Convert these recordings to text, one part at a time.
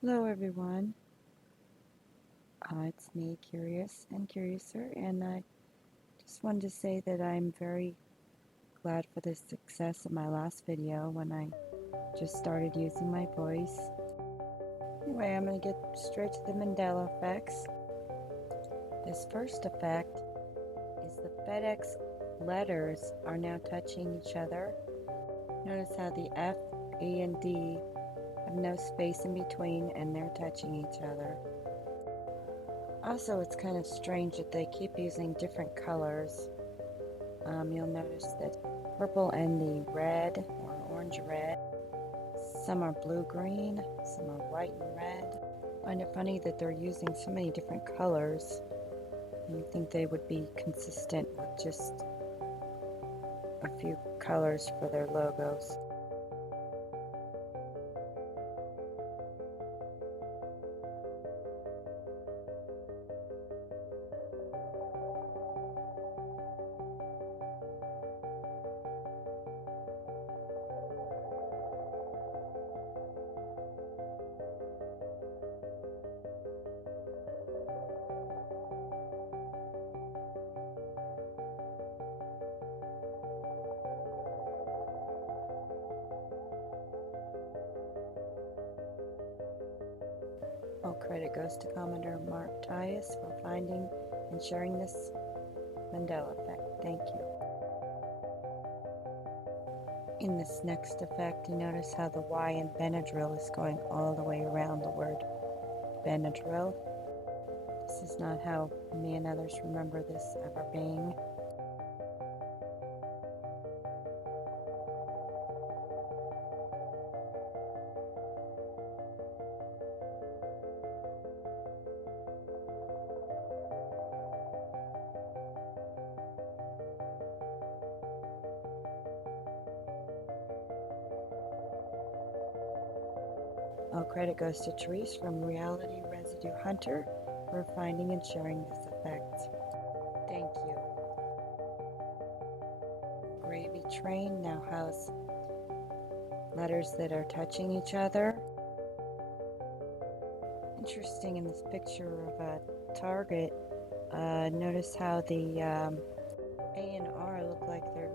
Hello everyone, it's me, Curious and Curiouser, and I just wanted to say that I'm very glad for the success of my last video when I just started using my voice. Anyway, I'm going to get straight to the Mandela effects. This first effect is the FedEx letters are now touching each other. Notice how the F, E, and D have no space in between and they're touching each other. Also, it's kind of strange that they keep using different colors. You'll notice that purple and the red or orange red. Some are blue-green, some are white and red. I find it funny that they're using so many different colors. You think they would be consistent with just a few colors for their logos. All credit goes to Commodore Mark Tias for finding and sharing this Mandela effect. Thank you. In this next effect, you notice how the Y in Benadryl is going all the way around the word Benadryl. This is not how me and others remember this ever being. All credit goes to Therese from Reality Residue Hunter for finding and sharing this effect. Thank you. Gravy Train now has letters that are touching each other. Interesting in this picture of a Target, notice how the A and R look like they're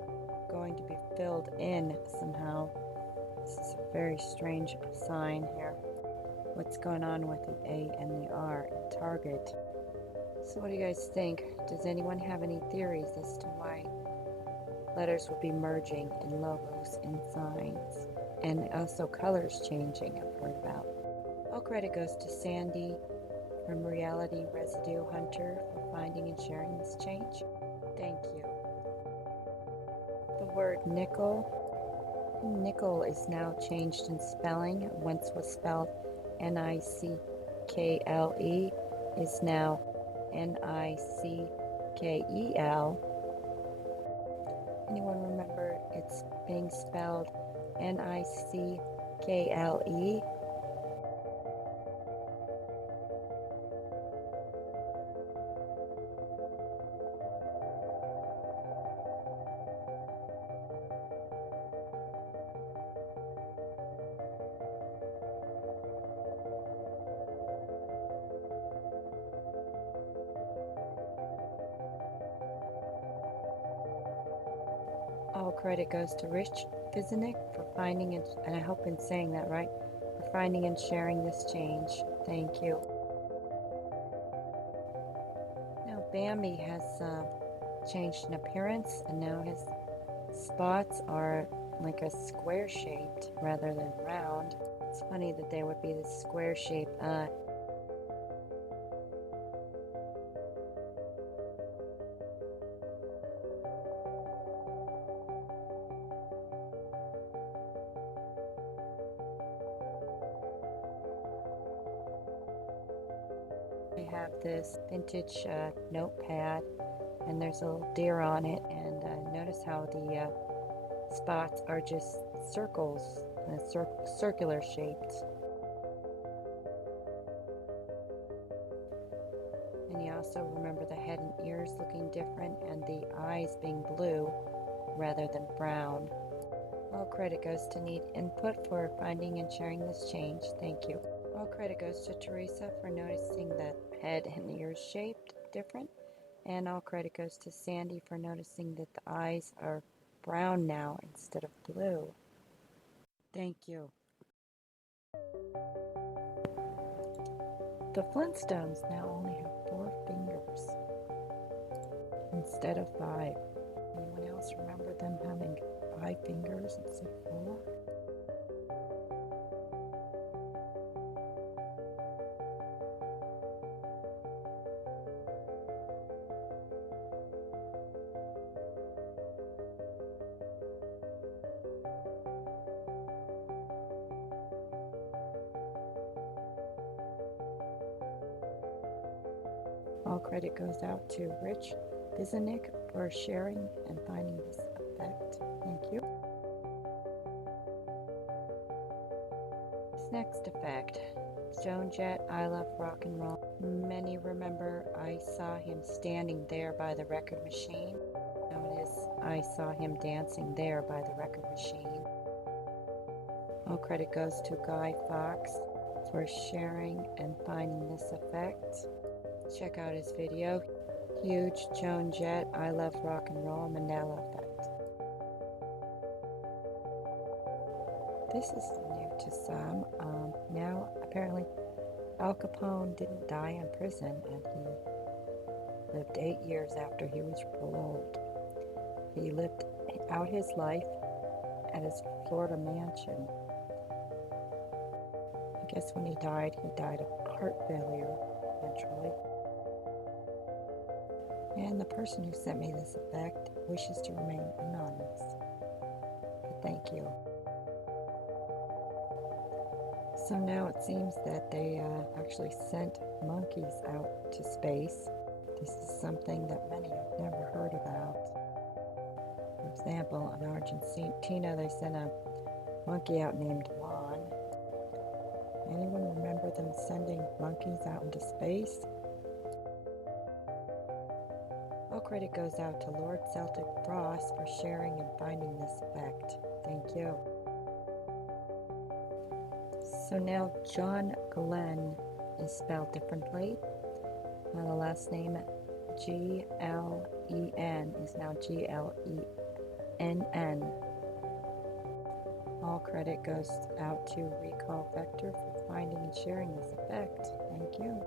going to be filled in somehow. This is a very strange sign here. What's going on with the A and the R in Target? So what do you guys think? Does anyone have any theories as to why letters would be merging in logos and signs? And also colors changing, I've heard about. All credit goes to Sandy from Reality Residue Hunter for finding and sharing this change. Thank you. The word nickel is now changed in spelling. Once was spelled Nickle, is now Nickel. Anyone remember it's being spelled Nickle? All credit goes to Rich Fiznik for finding and I hope I'm saying that right, for finding and sharing this change. Thank you. Now Bambi has changed in appearance and now his spots are like a square shaped rather than round. It's funny that they would be this square shape. I have this vintage notepad and there's a little deer on it, and notice how the spots are just circles, circular shaped. And you also remember the head and ears looking different and the eyes being blue rather than brown. All credit goes to Need Input for finding and sharing this change. Thank you. All credit goes to Teresa for noticing that head and ears shaped different. And all credit goes to Sandy for noticing that the eyes are brown now instead of blue. Thank you. The Flintstones now only have 4 fingers instead of 5. Anyone else remember them having 5 fingers instead of 4? All credit goes out to Rich Bizanik for sharing and finding this effect. Thank you. This next effect, Joan Jett, I Love Rock and Roll. Many remember I saw him standing there by the record machine. Known as I saw him dancing there by the record machine. All credit goes to Guy Fawkes for sharing and finding this effect. Check out his video. Huge Joan Jett, I Love Rock and Roll Mandela effect. This is new to some. Now, apparently, Al Capone didn't die in prison and he lived 8 years after he was paroled. He lived out his life at his Florida mansion. I guess when he died of heart failure eventually. And the person who sent me this effect wishes to remain anonymous. But thank you. So now it seems that they actually sent monkeys out to space. This is something that many have never heard about. For example, in Argentina, they sent a monkey out named Juan. Anyone remember them sending monkeys out into space? All credit goes out to Lord Celtic Frost for sharing and finding this effect. Thank you. So now John Glenn is spelled differently. The last name G-L-E-N is now G-L-E-N-N. All credit goes out to Recall Vector for finding and sharing this effect. Thank you.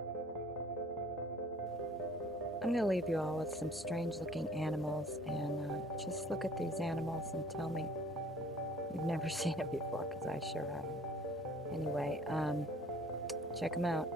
I'm going to leave you all with some strange looking animals, and just look at these animals and tell me you've never seen it before, because I sure haven't. Anyway, check them out.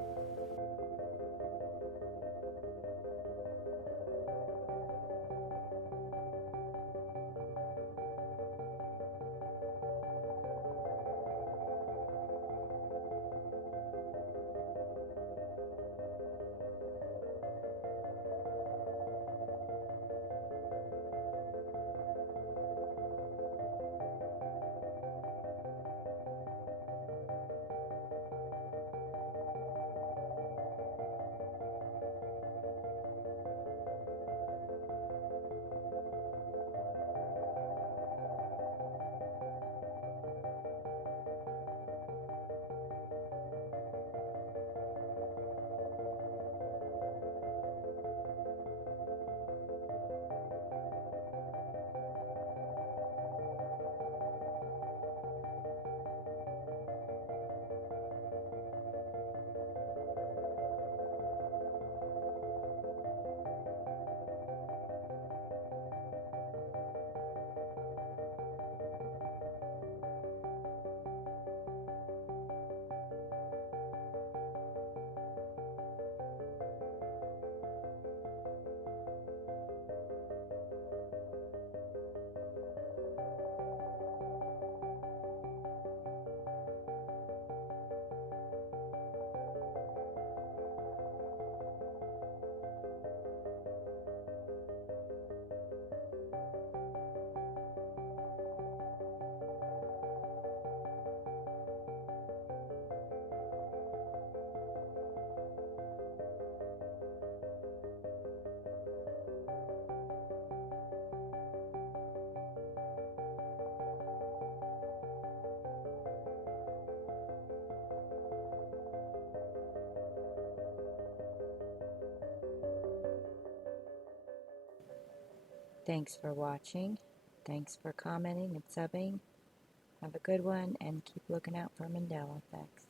Thanks for watching. Thanks for commenting and subbing. Have a good one and keep looking out for Mandela effects.